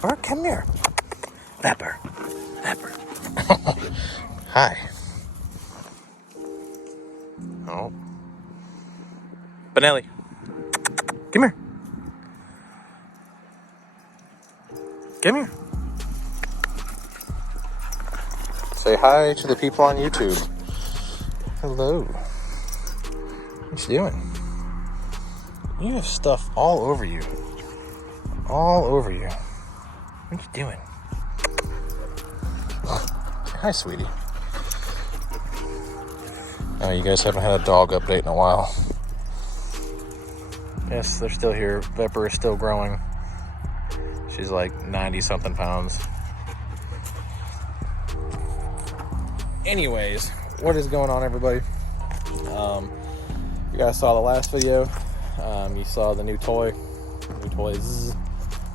Pepper, come here. Pepper. Pepper. Hi. Oh. Benelli. Come here. Come here. Say hi to the people on YouTube. Hello. What you doing? You have stuff all over you. All over you. What you doing? Hi, sweetie. Oh, you guys haven't had a dog update in a while. Yes, they're still here. Pepper is still growing. She's like 90-something pounds. Anyways, what is going on, everybody? You guys saw the last video. You saw the new toys.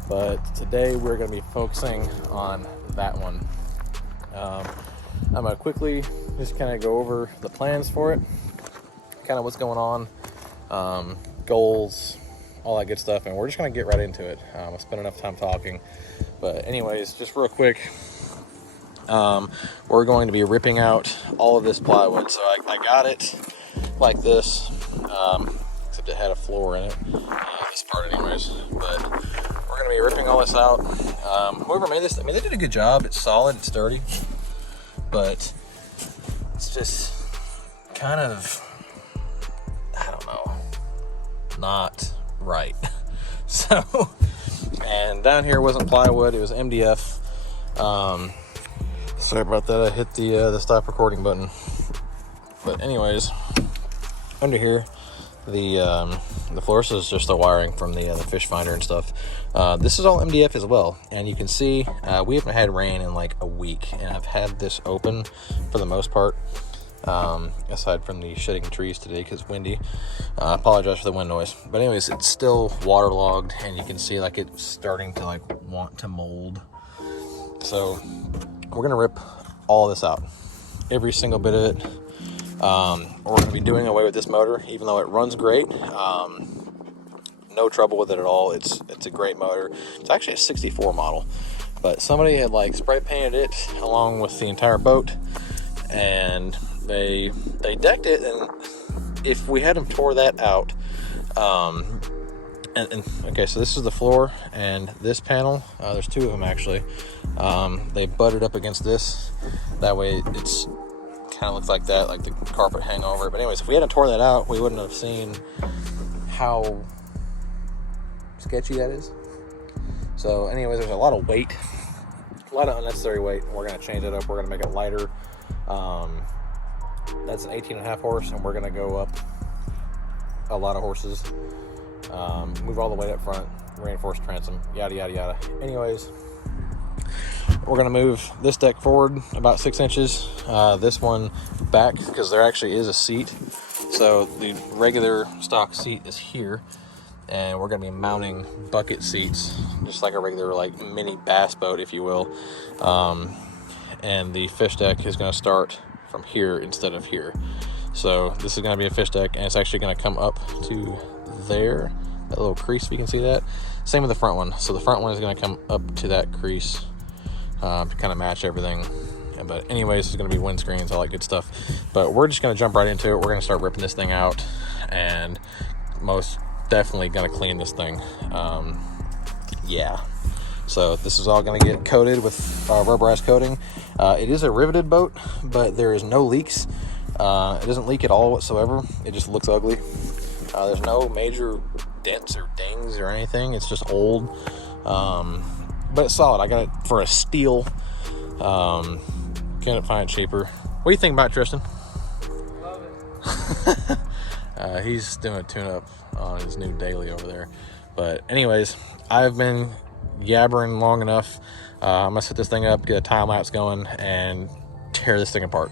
But today we're going to be focusing on that one. I'm going to quickly just kind of go over the plans for it, kind of what's going on, goals, all that good stuff, and we're just going to get right into it. I'll spend enough time talking. But anyways, just real quick, we're going to be ripping out all of this plywood. So I got it like this, except it had a floor in it, this part anyways, but we're going to be ripping all this out. Whoever made this, I mean, they did a good job. It's solid, it's sturdy, but it's just kind of, I don't know, not right. So, and down here wasn't plywood, it was MDF. Sorry about that, I hit the stop recording button. But anyways, under here, the floor is just the wiring from the fish finder and stuff. This is all MDF as well, and you can see we haven't had rain in like a week, and I've had this open for the most part, aside from the shedding trees today because it's windy. I apologize for the wind noise, but anyways, it's still waterlogged, and you can see like it's starting to like want to mold. So we're gonna rip all this out, every single bit of it. We're going to be doing away with this motor, even though it runs great. No trouble with it at all. It's a great motor. It's actually a 64 model, but somebody had like spray painted it along with the entire boat, and they decked it. And if we had them tore that out, okay, so this is the floor, and this panel, there's two of them actually. They butted up against this. That way it's kind of looks like that, like the carpet hang over it. But anyways, if we hadn't tore that out, we wouldn't have seen how sketchy that is. So anyways, there's a lot of weight, a lot of unnecessary weight. We're going to change it up. We're going to make it lighter. That's an 18.5 horse, and we're going to go up a lot of horses. Move all the weight up front, reinforced transom, yada yada yada. Anyways, we're going to move this deck forward about 6 inches, this one back, because there actually is a seat. So the regular stock seat is here, and we're going to be mounting bucket seats, just like a regular like mini bass boat, if you will. And the fish deck is going to start from here instead of here. So this is going to be a fish deck, and it's actually going to come up to there, that little crease, if you can see that. Same with the front one. So the front one is going to come up to that crease, to kind of match everything. But anyways, it's going to be windscreens, all that good stuff. But we're just going to jump right into it. We're going to start ripping this thing out, and most definitely going to clean this thing. Yeah. So this is all going to get coated with rubberized coating. It is a riveted boat, but there is no leaks. It doesn't leak at all whatsoever. It just looks ugly. There's no major dents or dings or anything. It's just old. But it's solid. I got it for a steal. Couldn't find it cheaper. What do you think about it, Tristan? Love it. He's doing a tune-up on his new daily over there. But anyways, I've been yabbering long enough. I'm gonna set this thing up, get a time lapse going, and tear this thing apart.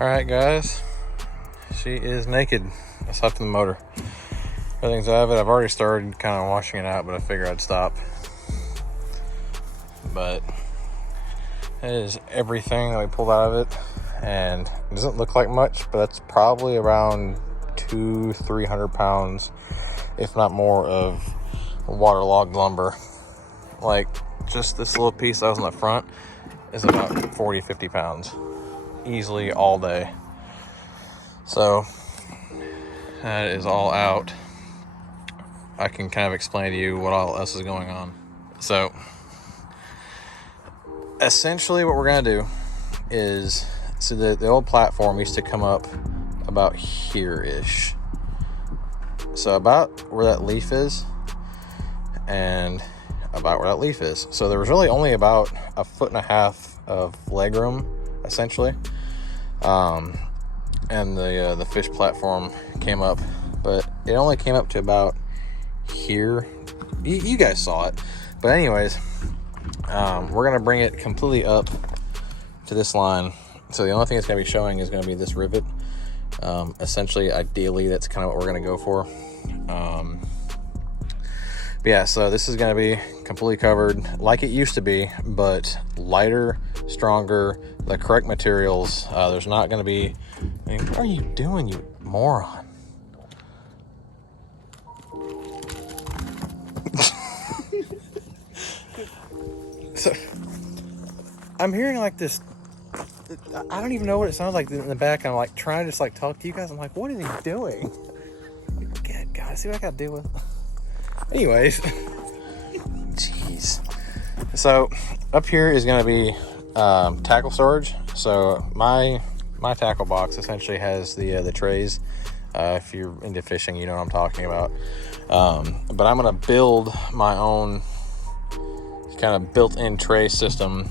All right, guys. She is naked. Let's hop to the motor. Everything's out of it. I've already started kind of washing it out, but I figured I'd stop. But that is everything that we pulled out of it. And it doesn't look like much, but that's probably around 200-300 pounds, if not more, of waterlogged lumber. Like, just this little piece that was in the front is about 40-50 pounds easily all day. So that is all out. I can kind of explain to you what all else is going on. So essentially what we're gonna do is, so the old platform used to come up about here-ish, so about where that leaf is and about where that leaf is. So there was really only about 1.5 feet of leg room, essentially. And the fish platform came up, but it only came up to about here. You guys saw it. But anyways, we're gonna bring it completely up to this line. So the only thing it's gonna be showing is gonna be this rivet. Essentially, ideally, that's kind of what we're gonna go for. But yeah, so this is going to be completely covered like it used to be, but lighter, stronger, the correct materials. There's not going to be... I mean, what are you doing, you moron? So, I'm hearing like this... I don't even know what it sounds like in the back. I'm like trying to just like talk to you guys. I'm like, what is he doing? God, see what I got to deal with? Anyways, jeez. So up here is going to be tackle storage. So my tackle box essentially has the trays. If you're into fishing, you know what I'm talking about. But I'm going to build my own kind of built-in tray system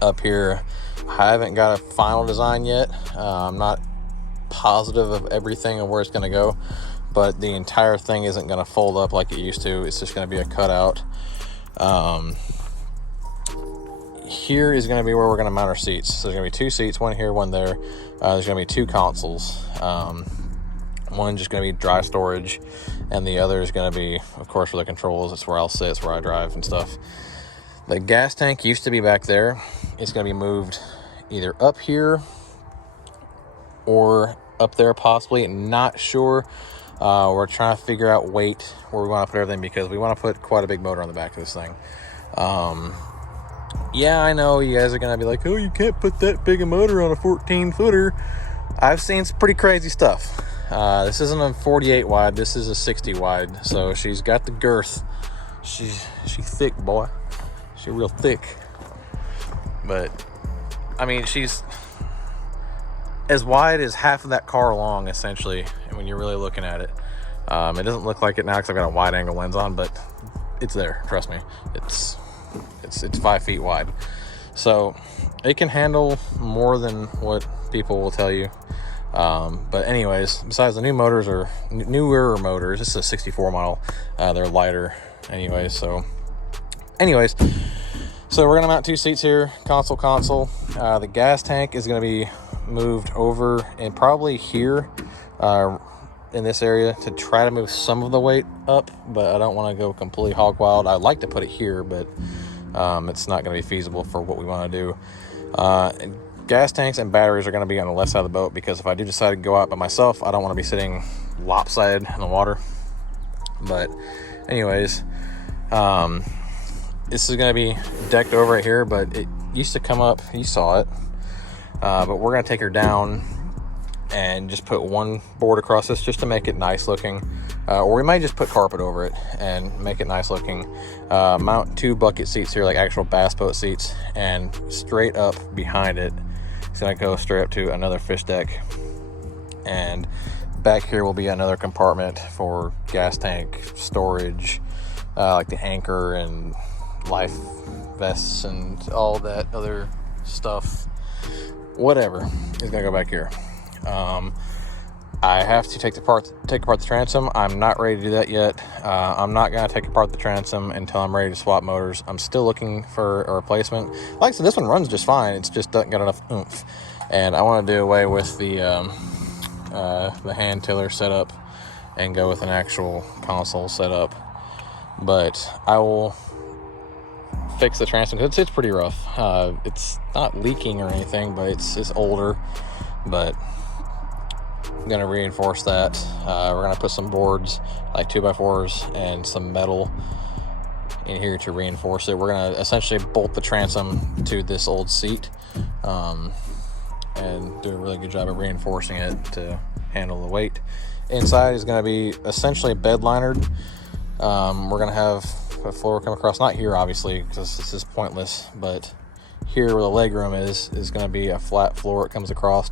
up here. I haven't got a final design yet. I'm not positive of everything and where it's going to go. But the entire thing isn't going to fold up like it used to. It's just going to be a cutout. Here is going to be where we're going to mount our seats. So there's going to be 2 seats, one here, one there. There's going to be 2 consoles. One just going to be dry storage, and the other is going to be, of course, for the controls. It's where I'll sit, it's where I drive and stuff. The gas tank used to be back there. It's going to be moved either up here or up there, possibly. Not sure. We're trying to figure out weight where we want to put everything, because we want to put quite a big motor on the back of this thing. Yeah, I know you guys are going to be like, oh, you can't put that big a motor on a 14-footer. I've seen some pretty crazy stuff. This isn't a 48 wide. This is a 60 wide. So she's got the girth. She's thick, boy. She's real thick. But, I mean, she's as wide as half of that car long, essentially, when you're really looking at it. It doesn't look like it now because I've got a wide angle lens on, but it's there, trust me. It's 5 feet wide. So it can handle more than what people will tell you. But anyways, besides the newer motors, this is a 64 model. They're lighter anyways. So we're gonna mount 2 seats here, console. The gas tank is gonna be moved over and probably here in this area to try to move some of the weight up, but I don't want to go completely hog wild. I'd like to put it here, but it's not going to be feasible for what we want to do. Gas tanks and batteries are going to be on the left side of the boat, because if I do decide to go out by myself, I don't want to be sitting lopsided in the water. But anyways, this is going to be decked over right here, but it used to come up, you saw it. But we're going to take her down and just put one board across this just to make it nice looking. Or we might just put carpet over it and make it nice looking. Mount 2 bucket seats here, like actual bass boat seats, and straight up behind it, it's going to go straight up to another fish deck. And back here will be another compartment for gas tank storage, like the anchor and life vests and all that other stuff. Whatever is gonna go back here. I have to take apart the transom. I'm not ready to do that yet. I'm not going to take apart the transom until I'm ready to swap motors. I'm still looking for a replacement. Like I said, this one runs just fine. It's just doesn't got enough oomph. And I want to do away with the hand tiller setup and go with an actual console setup. But I will fix the transom because it's pretty rough. It's not leaking or anything, but it's older. But I'm going to reinforce that. We're going to put some boards, like 2x4s, and some metal in here to reinforce it. We're going to essentially bolt the transom to this old seat, and do a really good job of reinforcing it to handle the weight. Inside is going to be essentially bed linered. We're going to have a floor come across, not here obviously because this is pointless, but here where the leg room is going to be a flat floor. It comes across.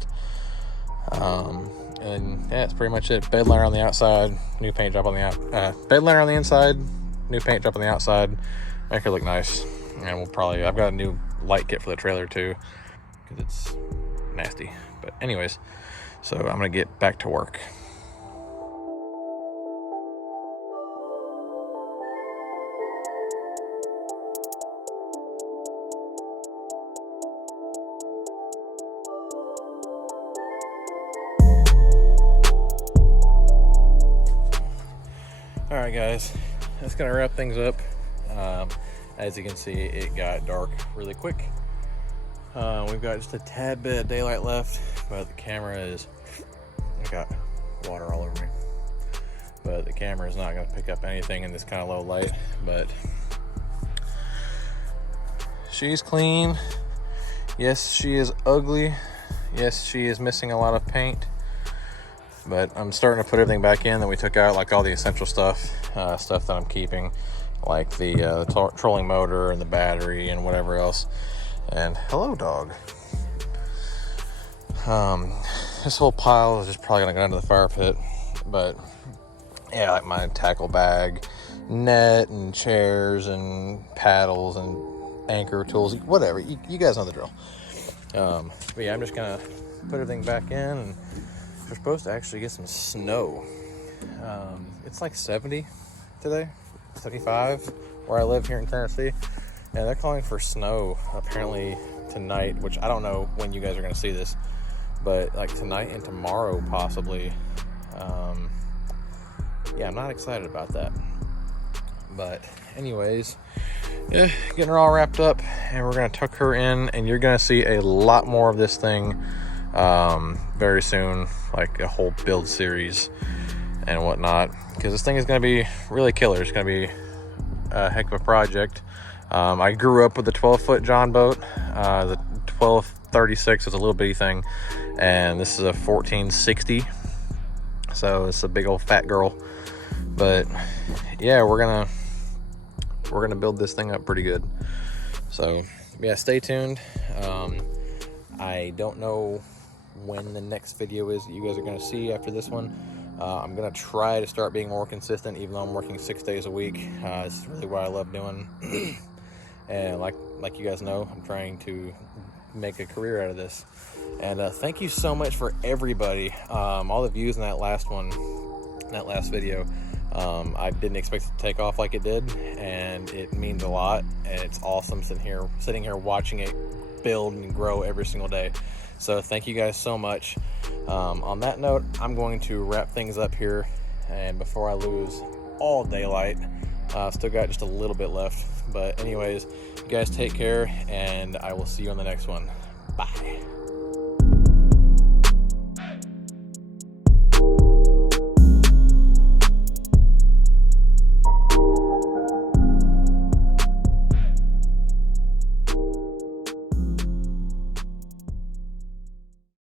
And yeah, that's pretty much it. Bed liner on the outside, new paint job on the bed liner on the inside, new paint job on the outside. Make it look nice. And I've got a new light kit for the trailer too, because it's nasty. But anyways, so I'm gonna get back to work. All right, guys, that's gonna wrap things up. As you can see, it got dark really quick. We've got just a tad bit of daylight left, but the camera is, I got water all over me, but the camera is not gonna pick up anything in this kind of low light. But she's clean. Yes, she is ugly. Yes, she is missing a lot of paint. But I'm starting to put everything back in that we took out, like all the essential stuff, stuff that I'm keeping, like the trolling motor and the battery and whatever else. And hello, dog. This whole pile is just probably gonna go into the fire pit. But yeah, like my tackle bag, net and chairs and paddles and anchor tools, whatever. You guys know the drill. But yeah, I'm just gonna put everything back in. And we're supposed to actually get some snow. It's like 70 today, 75 where I live here in Tennessee, and they're calling for snow apparently tonight, which I don't know when you guys are gonna see this, but like tonight and tomorrow possibly. Yeah, I'm not excited about that. But anyways, yeah, getting her all wrapped up, and we're gonna tuck her in, and you're gonna see a lot more of this thing very soon, like a whole build series and whatnot, because this thing is going to be really killer. It's going to be a heck of a project. I grew up with the 12-foot John boat. The 1236 is a little bitty thing, and this is a 1460, so it's a big old fat girl. But yeah, we're gonna build this thing up pretty good. So yeah, stay tuned. I don't know when the next video is that you guys are going to see after this one. I'm going to try to start being more consistent, even though I'm working 6 days a week. This is really what I love doing. And like you guys know, I'm trying to make a career out of this. And thank you so much for everybody. All the views in that last video. I didn't expect it to take off like it did, and it means a lot. And it's awesome sitting here watching it build and grow every single day. So thank you guys so much. On that note, I'm going to wrap things up here, and before I lose all daylight, still got just a little bit left. But anyways, you guys take care, and I will see you on the next one. Bye.